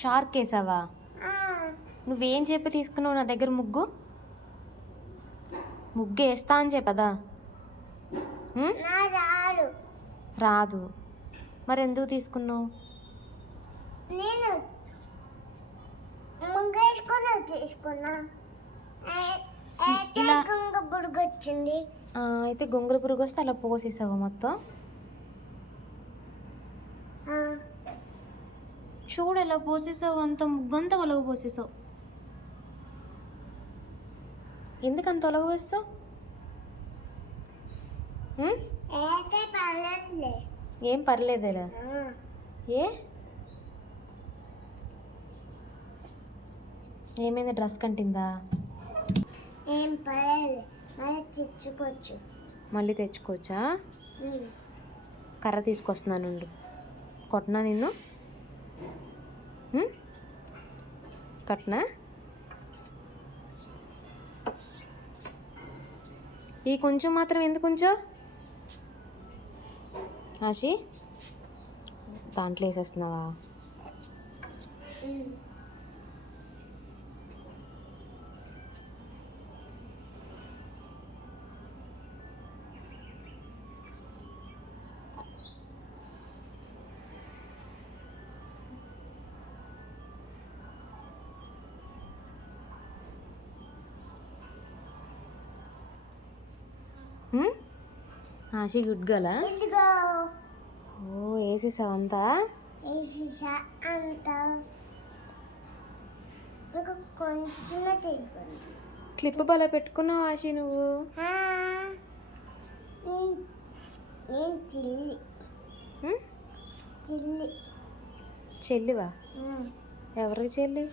Shark వేసావా? నువ్వేం చెప్పి తీసుకున్నావు నా దగ్గర ముగ్గు వేస్తా అని చెప్పదా? రాదు. మరి ఎందుకు తీసుకున్నావు? నేను ఇలా పురుగు వచ్చింది. అయితే గొంగళ పురుగు వస్తే అలా పోసేసావా మొత్తం? చూడు ఎలా పోసేసావు, అంత ముగ్గంతా ఒలగ పోసేసావు. ఎందుకు అంత ఒలగ పోస్తావు? ఏం పర్లేదేలా? ఏమైంది, డ్రెస్ కంటిందా? ఏం పర్లేదు, మళ్ళీ తెచ్చుకోవచ్చు. మళ్ళీ తెచ్చుకోవచ్చా? కర్ర తీసుకొస్తున్నాను, కొట్టనా నిన్ను? కట్నా? ఈ కొంచెం మాత్రం ఎందుకు కొంచెం ఆశి దాంట్లో వేసేస్తున్నావా? ఆశి గుడ్ గలా? ఓ వేసేసావంతా? కొంచెమే తీసుకోండి. క్లిప్ బల పెట్టుకున్నావు ఆశి నువ్వు? నేను చెల్లివా? ఎవరికి చెల్లి?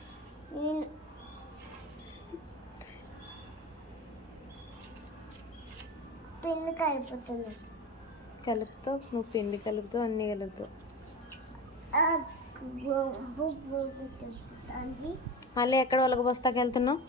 పిండి కలుపుతున్నా. కలుపుతావు నువ్వు, పిండి కలుపుతావు, అన్నీ కలుపుతావు. మళ్ళీ ఎక్కడ ఒలగ బస్తాకి వెళ్తున్నావు?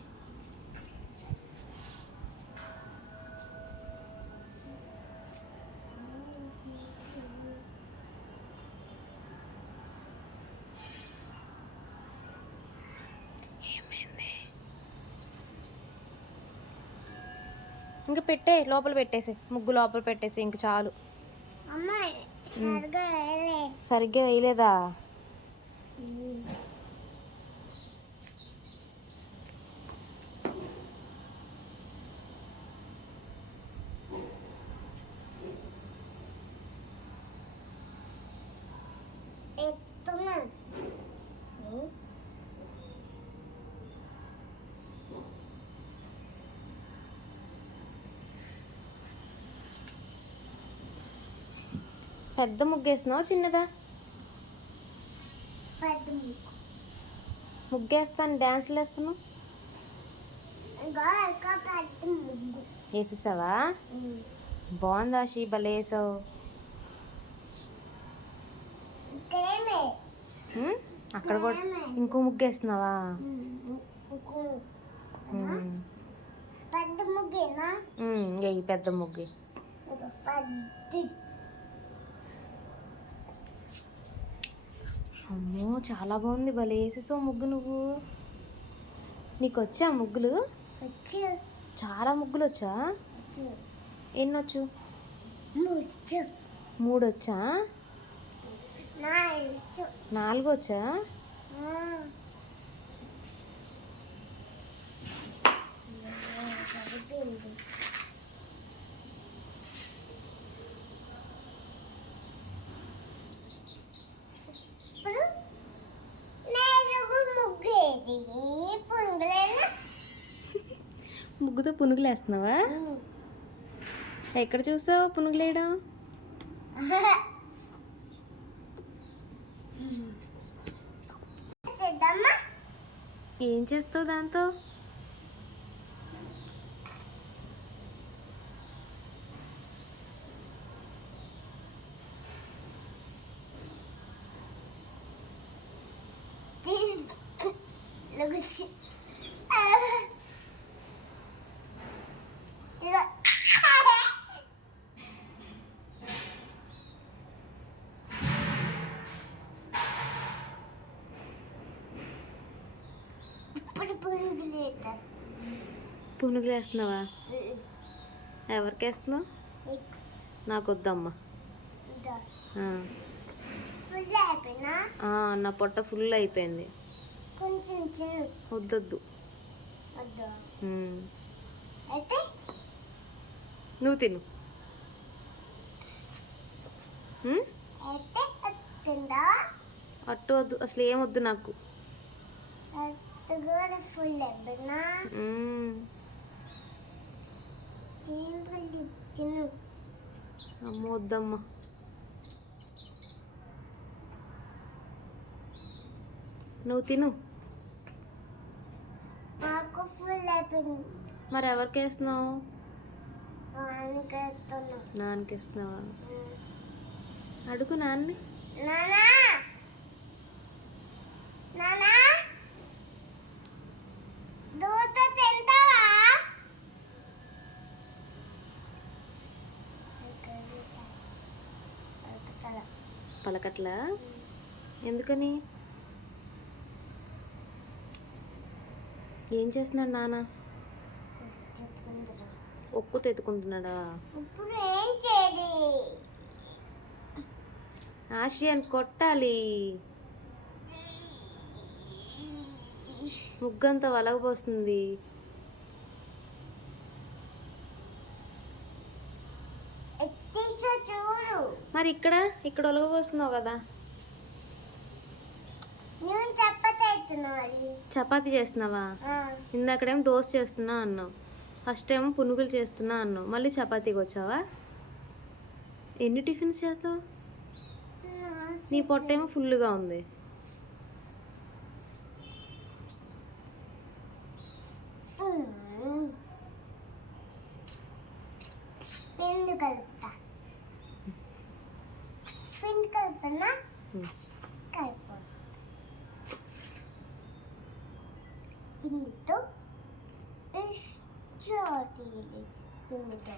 ఇంకా పెట్టే, లోపల పెట్టేసి, ముగ్గు లోపల పెట్టేసి ఇంక చాలు. సరిగ్గా వేయలేదా? పెద్ద ముగ్గేస్తున్నావు చిన్నదా? ముగ్గేస్తాను, డ్యాన్స్లు వేస్తున్నావు. వేసేసావా? బాగుందా ఆశి, భలే వేసావు. అక్కడ కూడా ఇంకో ముగ్గేస్తున్నావా? పెద్ద ముగ్గు. అమ్మో చాలా బాగుంది, భలే వేసేసావు ముగ్గు నువ్వు. నీకు వచ్చా ముగ్గులు? చాలా ముగ్గులు వచ్చా? ఎన్నొచ్చు? 3 వచ్చా? 4 వచ్చా? ముగ్గుతో పునుగులు వేస్తున్నావా? ఎక్కడ చూసావు పునుగులు వేయడం? ఏం చేస్తావు దాంతో? పునుగులు వేస్తున్నావా? ఎవరికి వేస్తున్నావు? నాకు వద్దమ్మా. ఫుల్ అయిపోయినా నా పొట్ట ఫుల్ అయిపోయింది. కొంచెం చిన్న వద్దొద్దు. వద్దు ఉమ్. అయితే నువ్వు తిను. ఉమ్? అయితే తిందా అట్టు వద్దు, అసలు ఏం వద్దు నాకు. అది కూడా ఫుల్ అయిపోయినా ఉమ్. చిన్న అమ్మ వద్దమ్మా. నువ్వు తిను. నాకు ఫుల్ అయిపోయింది. మరి ఎవరికి వేస్తున్నావు? నాన్నకెత్తున్నా. నాన్నకి వేస్తున్నావా? అడుగు నాన్ని. నానా నానా దూత తింటావా? పలకట్లా? ఎందుకని? ఏం చేస్తున్నాడు నాన్న? ఒక్కు తెత్తుకుంటున్నాడా? ఇప్పుడు ఏం చేయాలి? ఆశయాన్ని కొట్టాలి. ముగ్గంతా వలగపోస్తుంది. చూడు మరి ఇక్కడ ఒలగపోస్తున్నావు కదా. నేను చపాతి అవుతున్నావు. చపాతీ చేస్తున్నావా? ఇందాకడేమో దోశ చేస్తున్నా అన్నావు, ఫస్ట్ ఏమో పునుగులు చేస్తున్నా అన్నావు, మళ్ళీ చపాతీకి వచ్చావా? ఎన్ని టిఫిన్స్ చేస్తావు? నీ పొట్టేమో ఫుల్గా ఉంది. పిండి కలుపుతా. పిండి కలుపునా కలుపు. పిండితో పిండితో